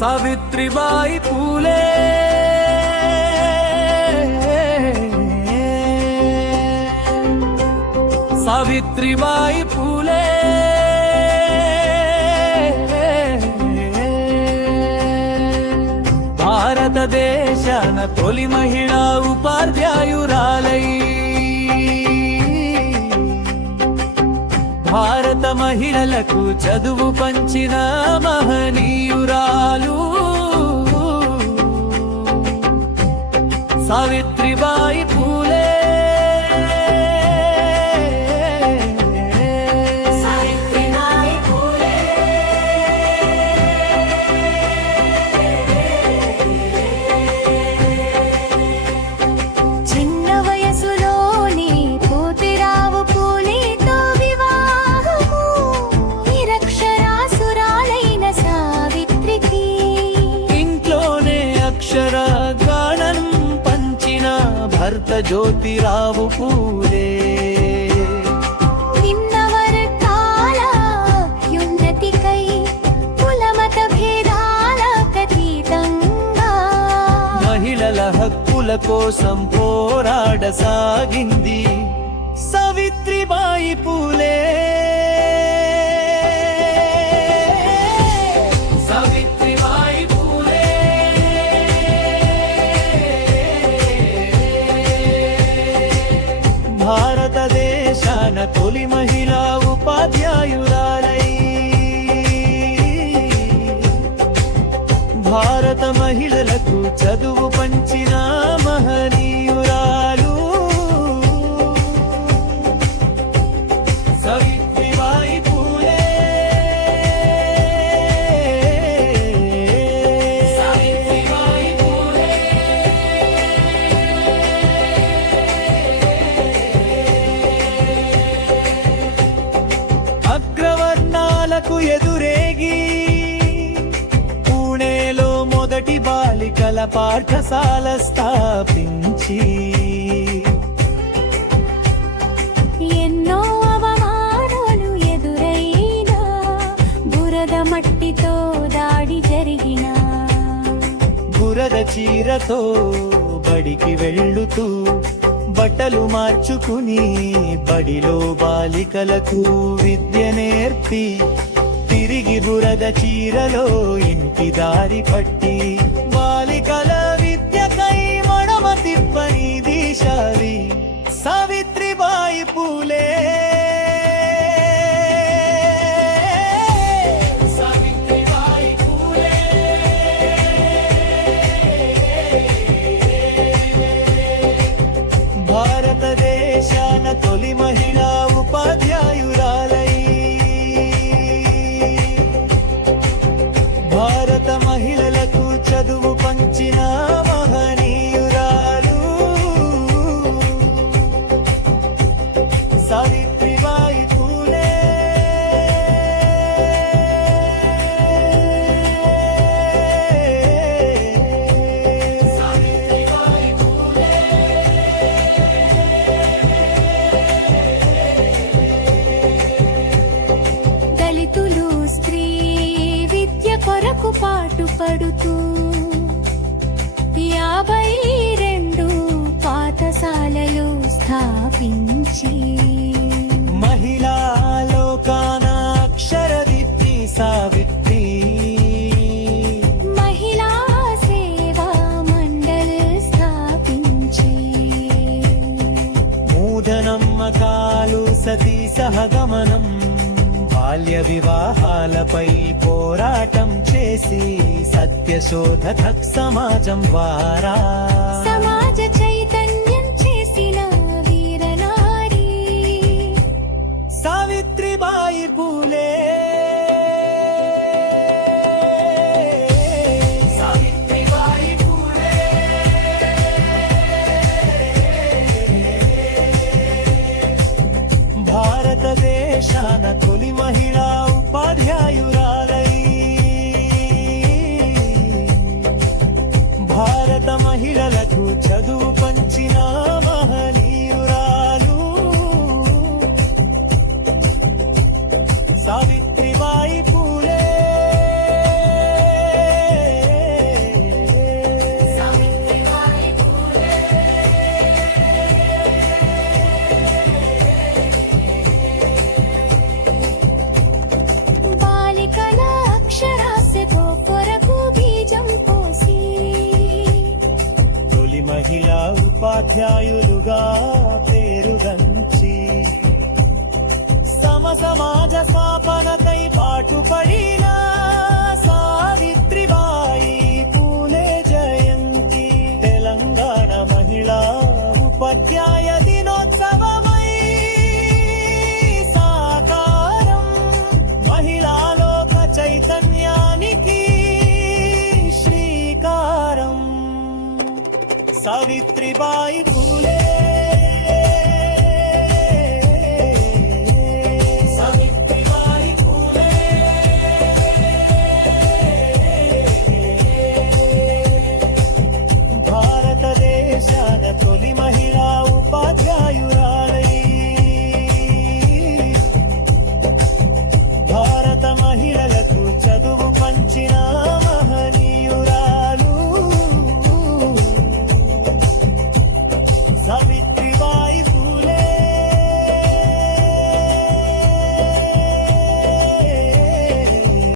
సావిత్రిబాయి పూలే. సావిత్రిబాయి పూలే. భారతదేశాన తొలి మహిళా ఉపాధ్యాయురాలై మహిళలకు చదువు పంచిన మహనీయురాలు. సావిత్రిబాయి పూలే భర్త జ్యోతిరావు పూలే. మహిళల హక్కుల కోసం పోరాడసాగింది సావిత్రిబాయి పూలే. భారతదేశాన తొలి మహిళా ఉపాధ్యాయురాలై. భారత మహిళలకు చదువు ఎదురేగి పూణేలో మొదటి బాలికల పాఠశాల స్థాపించి ఎన్నో అవమానాలు ఎదురైనా బురద మట్టితో దాడి జరిగిన బురద చీరతో బడికి వెళ్ళుతూ బట్టలు మార్చుకుని బడిలో బాలికలకు విద్య నేర్పి బురద చీరలో ఇంటి దారి పట్టి బాలికల విద్యకై మడమ తిప్పని దీశాలి. సావిత్రిబాయి పూలే. భారతదేశాన తొలి స్థాపించి మహిళా లోకాన అక్షరదిత్తి సావిత్రి. మహిళా సేవా మండల్ స్థాపించి మూఢనమ్మకాలు సతీ సహగమనం బాల్య వివాహాలపై పోరాటం చేసి సత్యశోధక సమాజం వారా. సమాజ సావిత్రిబాయి పూలే. భారతదేశాన తొలి మహిళా ఉపాధ్యాయురాలై. భారత మహిళలకు చదువు పంచిన ఉపాధ్యాయులుగా పేరుగంచి సమ సమాజ స్థాపనకై పాటుపడి पावीवायु